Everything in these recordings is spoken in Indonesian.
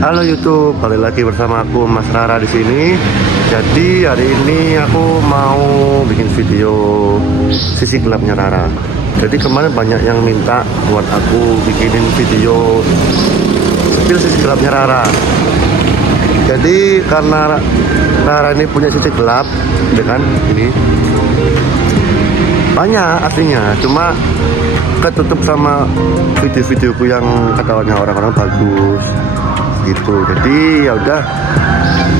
Halo YouTube, balik lagi bersama aku Mas Rara di sini. Jadi hari ini aku mau bikin video sisi gelapnya Rara. Jadi kemarin banyak yang minta buat aku bikinin video spill sisi gelapnya Rara. Jadi karena Rara ini punya sisi gelap, ya kan? Ini banyak aslinya, cuma ketutup sama video-videoku yang katanya orang-orang bagus gitu. Jadi ya udah,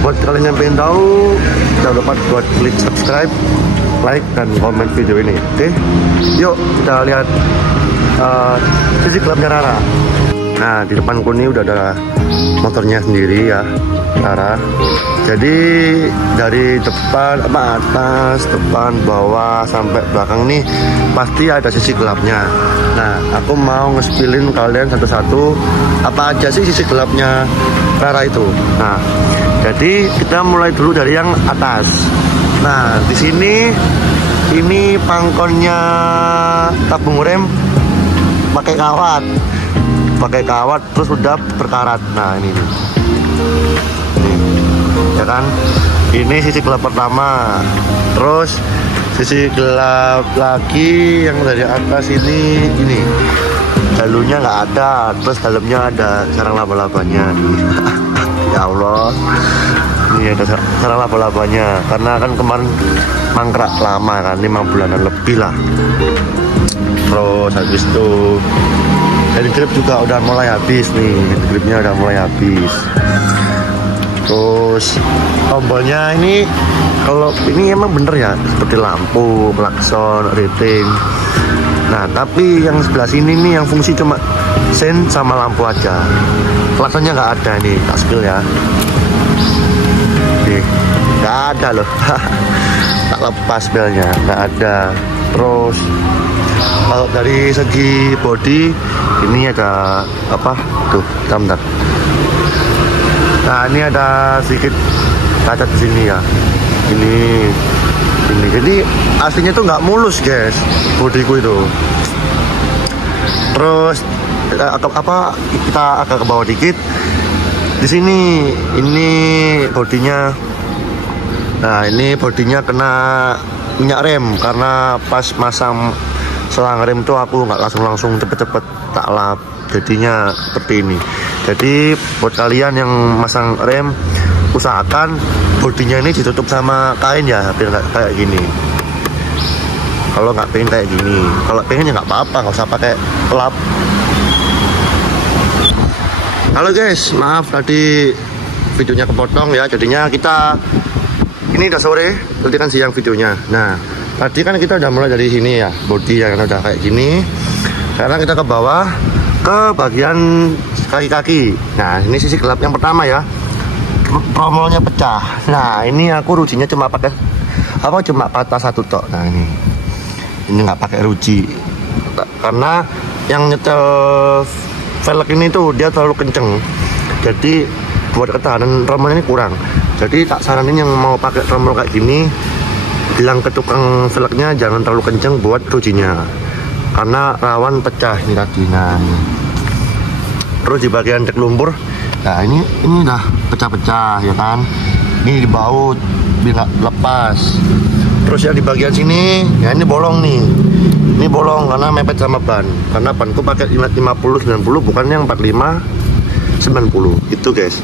buat kalian yang pengen tahu, jangan lupa buat klik subscribe, like dan komen video ini. Oke, yuk kita lihat sisi gelapnya Rara. Nah, di depanku ini udah ada motornya sendiri ya Rara. Jadi dari depan atas, depan, bawah sampai belakang nih pasti ada sisi gelapnya. Nah, aku mau nge-spillin kalian satu-satu apa aja sih sisi gelapnya Rara itu. Nah, jadi kita mulai dulu dari yang atas. Nah, di sini ini pangkonnya tabung rem pakai kawat terus udah berkarat. Nah, ini ya kan, ini sisi gelap pertama. Terus sisi gelap lagi yang dari atas ini jalurnya nggak ada, terus dalamnya ada sarang laba-labanya. Ya Allah, ini ada sarang laba-labanya karena kan kemarin mangkrak lama kan, 5 bulanan lebih lah. Terus habis itu dari grip juga udah mulai habis nih, gripnya udah mulai habis. Terus tombolnya ini, kalau ini emang bener ya, seperti lampu, klakson, rating. Nah, tapi yang sebelah sini nih yang fungsi cuma sen sama lampu aja. Klaksonnya nggak ada nih, tak spill ya. Oke, nggak ada loh. Tak lepas belnya, nggak ada. Terus kalau dari segi body ini ada apa? Tuh, bentar. Nah, ini ada sedikit cacat di sini ya. Ini. Jadi aslinya tuh nggak mulus guys, bodiku itu. Terus kita agak ke bawah dikit. Di sini ini bodinya. Nah, ini bodinya kena minyak rem karena pas masang selang rem tuh aku nggak langsung cepet-cepet tak lap. Jadinya seperti ini. Jadi buat kalian yang masang rem, usahakan bodinya ini ditutup sama kain ya, biar nggak kayak gini. Kalau nggak pengen kayak gini, kalau pengen ya nggak apa-apa, nggak usah pakai lap. Halo guys, maaf tadi videonya kepotong ya. Jadinya kita ini udah sore, nanti kan siang videonya. Nah, tadi kan kita udah mulai dari sini ya, bodi yang udah kayak gini. Sekarang kita ke bawah, ke bagian kaki-kaki. Nah, ini sisi gelap yang pertama ya, tromolnya pecah. Nah, ini aku rujinya cuma pakai cuma patah satu tok. Nah, ini nggak pakai ruji karena yang nyetel velg ini tuh dia terlalu kenceng, jadi buat ketahanan tromolnya ini kurang. Jadi tak saranin yang mau pakai tromol kayak gini, bilang ke tukang velgnya jangan terlalu kenceng buat rujinya karena rawan pecah ini tadi. Nah, terus di bagian cek lumpur, nah ini udah pecah-pecah ya kan, ini dibaut biar lepas. Terus ya di bagian sini ya ini bolong nih, ini bolong karena mepet sama ban, karena banku pakai 50-90 bukan yang 45-90 itu guys.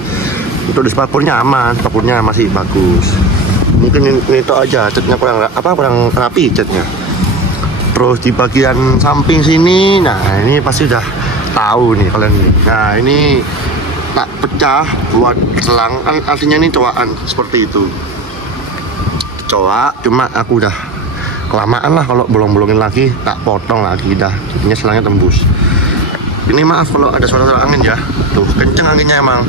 Untuk di spakbornya aman, spakbornya masih bagus. Mungkin ini itu aja catnya kurang rapi catnya. Terus di bagian samping sini, nah ini pasti udah tahu nih kalian nih. Nah, ini tak pecah buat selang, kan artinya ini coakan seperti itu. Coak, cuma aku udah kelamaan lah kalau bolong-bolongin lagi, tak potong lagi dah. Jadinya selangnya tembus. Ini maaf kalau ada suara angin ya. Tuh, kenceng anginnya emang.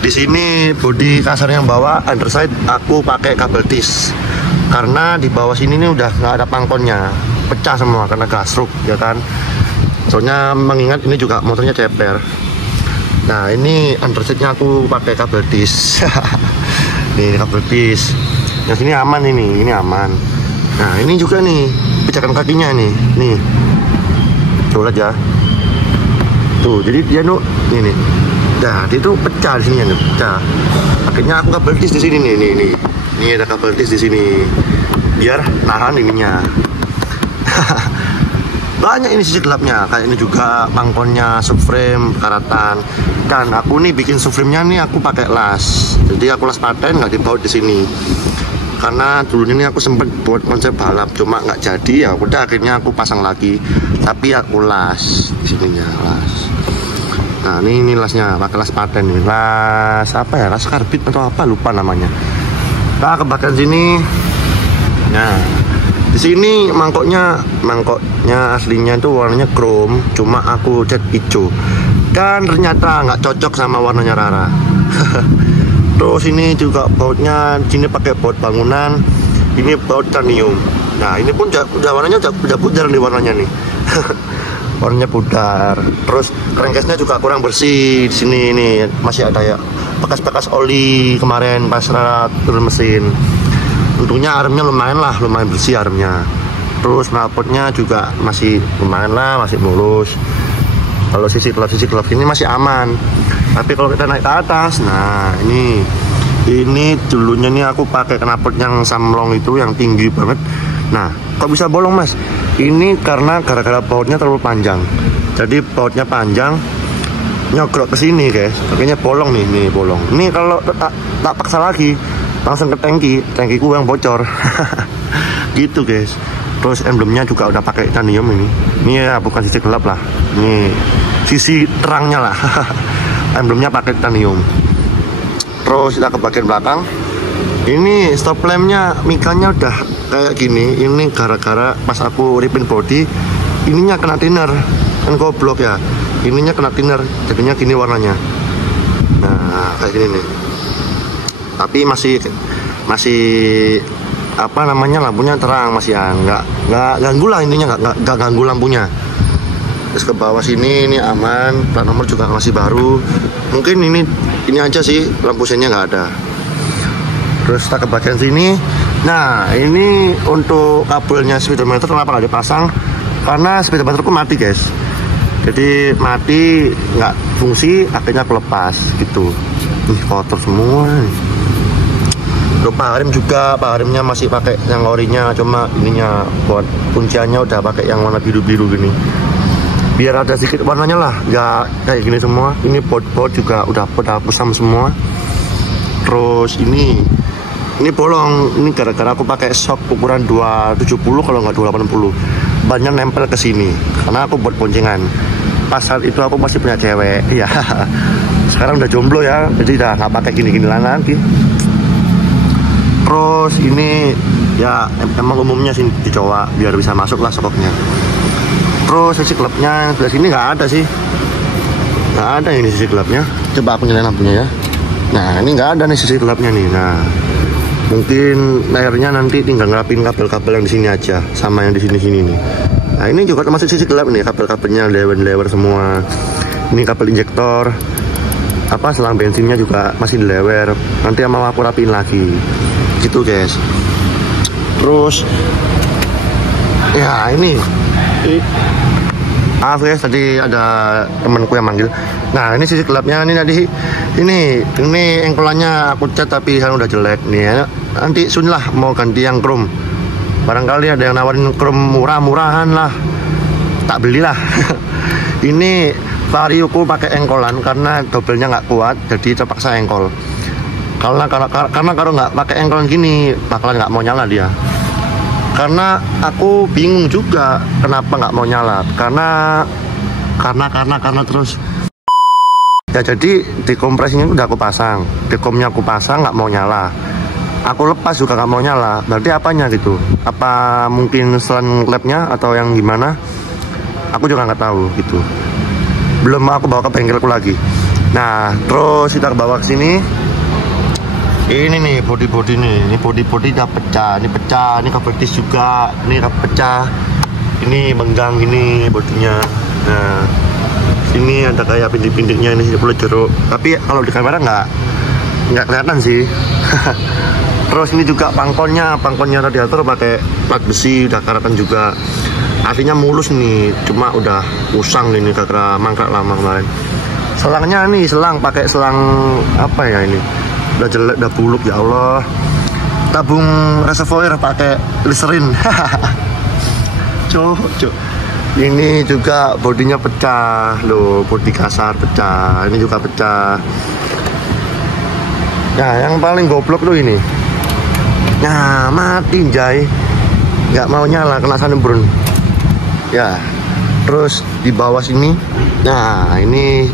Di sini bodi kasar yang bawah underside aku pakai kabel tis. Karena di bawah sini nih udah nggak ada pangkonnya, pecah semua karena gasruk ya kan. Soalnya mengingat ini juga motornya ceper. Nah, ini underside-nya aku pakai kabel tis. Nih kabel tis. Yang sini aman ini aman. Nah, ini juga nih pijakan kakinya nih. Tuh lihat ya. Tuh, jadi dia ini Nah, dia tuh pecah di sini ya, pecah. Akhirnya aku kabel tis di sini nih, ini ada kabel tis di sini, biar nahan ininya. Banyak ini sisi gelapnya, kayak ini juga pangkonnya subframe karatan. Dan aku nih bikin subframe-nya nih aku pakai las. Jadi aku las paten, nggak dibaut di sini. Karena dulu ini aku sempet buat konsep balap, cuma nggak jadi, ya udah akhirnya aku pasang lagi. Tapi aku las di sininya, las. Nah ini lasnya, pakai las paten nih, las apa ya, las karbit atau apa lupa namanya. Nah ke bagian sini, nah di sini mangkoknya aslinya itu warnanya chrome, cuma aku cat hijau. Dan ternyata nggak cocok sama warnanya Rara. Terus ini juga bautnya, sini pakai baut bangunan, ini baut titanium. Nah ini pun udah warnanya udah pudar nih warnanya nih. Warnanya pudar. Terus crankcase-nya juga kurang bersih. Di sini ini masih ada ya bekas-bekas oli kemarin pas Rara turun mesin. Untungnya armnya lumayan bersih armnya. Terus knalpotnya juga masih lumayan lah, masih mulus. Kalau sisi klep ini masih aman. Tapi kalau kita naik ke atas, nah ini dulunya nih aku pakai knalpot yang samlong itu yang tinggi banget. Nah, kok bisa bolong mas? Ini karena gara-gara bautnya terlalu panjang. Jadi bautnya panjang, nyogrok ke sini guys. Akhirnya bolong nih bolong. Ini kalau tak paksa lagi, langsung ke tangkiku yang bocor. Gitu guys. Terus emblemnya juga udah pakai titanium ini. Ini ya bukan sisi gelap lah, ini sisi terangnya lah. Emblemnya pakai titanium. Terus kita ke bagian belakang. Ini stop lampnya, mikanya udah kayak gini. Ini gara-gara pas aku ripin body, ininya kena thinner. Kan goblok ya, ininya kena thinner, jadinya gini warnanya. Nah kayak gini nih. Tapi masih apa namanya, lampunya terang, masih ya nggak ganggu lah, intinya nggak ganggu lampunya. Terus ke bawah sini ini aman, plat nomor juga masih baru. Mungkin ini aja sih, lampu sennya nggak ada. Terus kita ke bagian sini. Nah ini untuk kabelnya speedometer kenapa nggak dipasang? Karena speedometerku mati guys. Jadi mati, nggak fungsi, akhirnya aku lepas gitu. Ih kotor semua. Terus Pak Harimnya masih pakai yang orinya, cuma ininya buat kunciannya udah pakai yang warna biru-biru gini. Biar ada sedikit warnanya lah, nggak kayak gini semua. Ini baut juga udah kusam semua. Terus ini bolong, ini gara-gara aku pakai shock ukuran 270 kalau nggak 280. Banyak nempel ke sini karena aku buat boncengan. Pas saat itu aku masih punya cewek, ya. Sekarang udah jomblo ya, jadi udah nggak pakai gini-gini lagi. Terus ini ya emang umumnya sih dicoba biar bisa masuk lah sokoknya. Terus sisi gelapnya sebelah sini nggak ada sih, nggak ada ini sisi gelapnya. Coba aku nyalain lampunya ya. Nah ini nggak ada nih sisi gelapnya nih. Nah mungkin layarnya nanti tinggal ngerapin kabel-kabel yang di sini aja sama yang di sini nih. Nah ini juga termasuk sisi gelap nih, kabel-kabelnya lewer semua. Ini kabel injektor, selang bensinnya juga masih dilewer. Nanti mau aku rapiin lagi gitu guys. Terus ya ini maaf guys, tadi ada temanku yang manggil. Nah ini sisi gelapnya ini engkolannya aku cat tapi sekarang udah jelek nih ya. Nanti sunlah mau ganti yang chrome. Barangkali ada yang nawarin chrome murah-murahan lah, tak belilah. Ini varioku pakai engkolan karena dobelnya nggak kuat, jadi terpaksa engkol. Karena kalau nggak pakai engkolan gini bakalan nggak mau nyala dia. Karena aku bingung juga kenapa nggak mau nyala. Karena terus ya, jadi dekompresinya udah aku pasang, dekomnya aku pasang nggak mau nyala. Aku lepas juga nggak mau nyala. Berarti apanya gitu? Apa mungkin selang labnya atau yang gimana? Aku juga nggak tahu gitu. Belum aku bawa ke bengkelku lagi. Nah terus kita bawa ke sini. Ini nih body nih, ini body udah pecah, ini cover disc juga, ini pecah, ini menggang gini bodinya. Nah, ini ada kayak pindik-pindiknya ini perlu jeruk, tapi kalau di kamera nggak kelihatan sih. Terus ini juga pangkonnya radiator pakai plat besi, udah karatan juga. Aslinya mulus nih, cuma udah usang ini karena mangkrak lama kemarin. Selangnya nih, pakai selang apa ya ini? Udah jelek, udah buluk ya Allah. Tabung reservoir pakai listerin. Cuk. Ini juga bodinya pecah loh, bodi kasar pecah. Ini juga pecah. Nah, yang paling goblok tuh ini. Nah, mati jay. Nggak mau nyala, kena sunburn. Ya. Terus di bawah sini. Nah, ini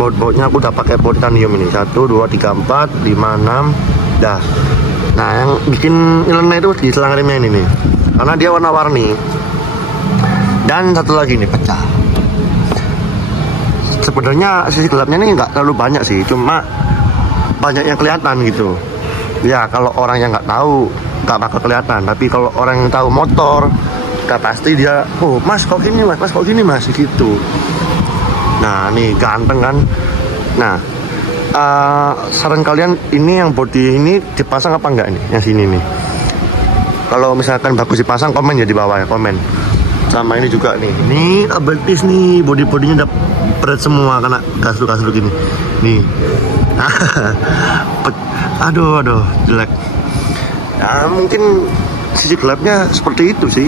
baut-bautnya aku udah pakai baut titanium ini. 1, 2, 3, 4, 5, 6. Dah. Nah, yang bikin nyeleneh itu di selang remnya ini nih. Karena dia warna-warni. Dan satu lagi nih pecah. Sebenarnya sisi gelapnya ini nggak terlalu banyak sih, cuma banyak yang kelihatan gitu. Ya kalau orang yang nggak tahu nggak bakal kelihatan, tapi kalau orang yang tahu motor, nggak pasti dia, oh mas kok gini mas, kok gini mas gitu. Nah nih ganteng kan. Nah saran kalian ini yang body ini dipasang apa enggak nih, yang sini nih? Kalau misalkan bagus dipasang, komen ya di bawah ya, komen. Sama ini juga nih, ini betis nih, bodinya udah berat semua karena kasur gini nih. aduh jelek. Nah mungkin sisi gelapnya seperti itu sih.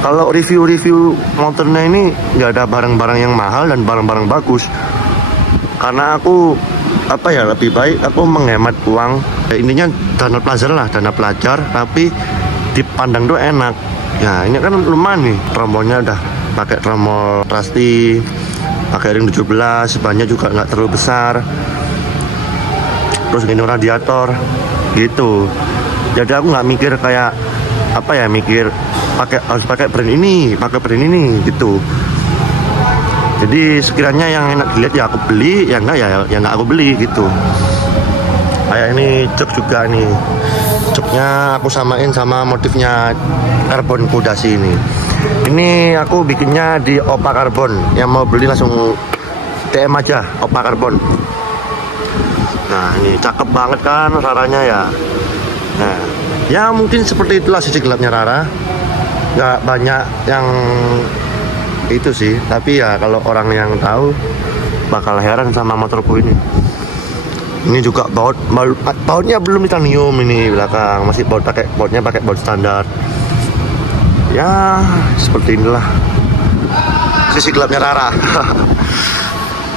Kalau review motornya ini nggak ada barang-barang yang mahal dan barang-barang bagus, karena aku apa ya, lebih baik aku menghemat uang. Ya, intinya dana pelajar tapi dipandang tuh enak. Ya ini kan lumayan nih, tromolnya udah pakai tromol plastik, pakai ring 17, bannya juga nggak terlalu besar. Terus ini radiator gitu. Jadi aku nggak mikir kayak apa ya, harus pakai brand ini gitu. Jadi sekiranya yang enak dilihat ya aku beli, ya enggak ya enggak aku beli gitu. Kayak ini jok juga nih. Joknya aku samain sama motifnya karbon kudasi ini. Ini aku bikinnya di Opa Karbon. Yang mau beli langsung DM aja Opa Karbon. Nah ini cakep banget kan Raranya ya. Nah ya mungkin seperti itulah sisi gelapnya Rara. Nggak banyak yang itu sih, tapi ya kalau orang yang tahu bakal heran sama motorku ini. Ini juga bautnya belum titanium ini belakang, masih bautnya pakai baut standar. Ya seperti inilah sisi gelapnya Rara.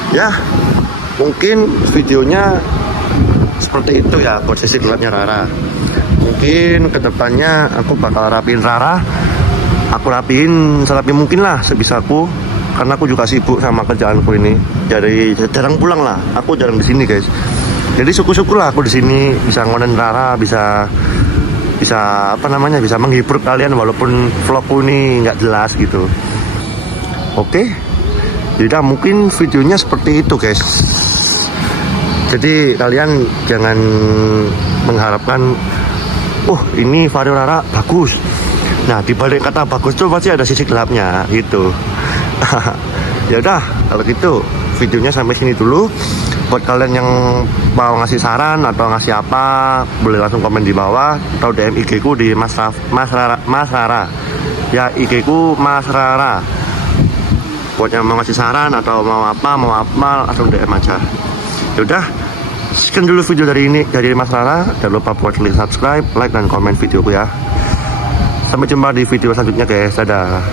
Ya mungkin videonya seperti itu ya buat sisi gelapnya Rara. Mungkin kedepannya aku bakal rapiin Rara. Aku rapiin serapi mungkin lah sebisaku, karena aku juga sibuk sama kerjaanku ini. Jadi jarang pulang lah, aku jarang di sini guys. Jadi syukur-syukur lah aku di sini bisa ngonen Rara, bisa apa namanya, bisa menghibur kalian walaupun vlogku ini nggak jelas gitu. Oke, jadi mungkin videonya seperti itu guys. Jadi kalian jangan mengharapkan, oh ini Vario Rara bagus. Nah dibalik kata bagus tuh pasti ada sisi gelapnya gitu. Ya udah kalau gitu videonya sampai sini dulu. Buat kalian yang mau ngasih saran atau ngasih apa, boleh langsung komen di bawah atau DM IG ku di Mas Rara. Ya IG ku Mas Rara. Buat yang mau ngasih saran atau mau apa langsung DM aja. Ya udah, sekian dulu video dari Mas Rara. Jangan lupa buat klik subscribe, like dan komen videoku ya. Sampai jumpa di video selanjutnya guys. Dadah.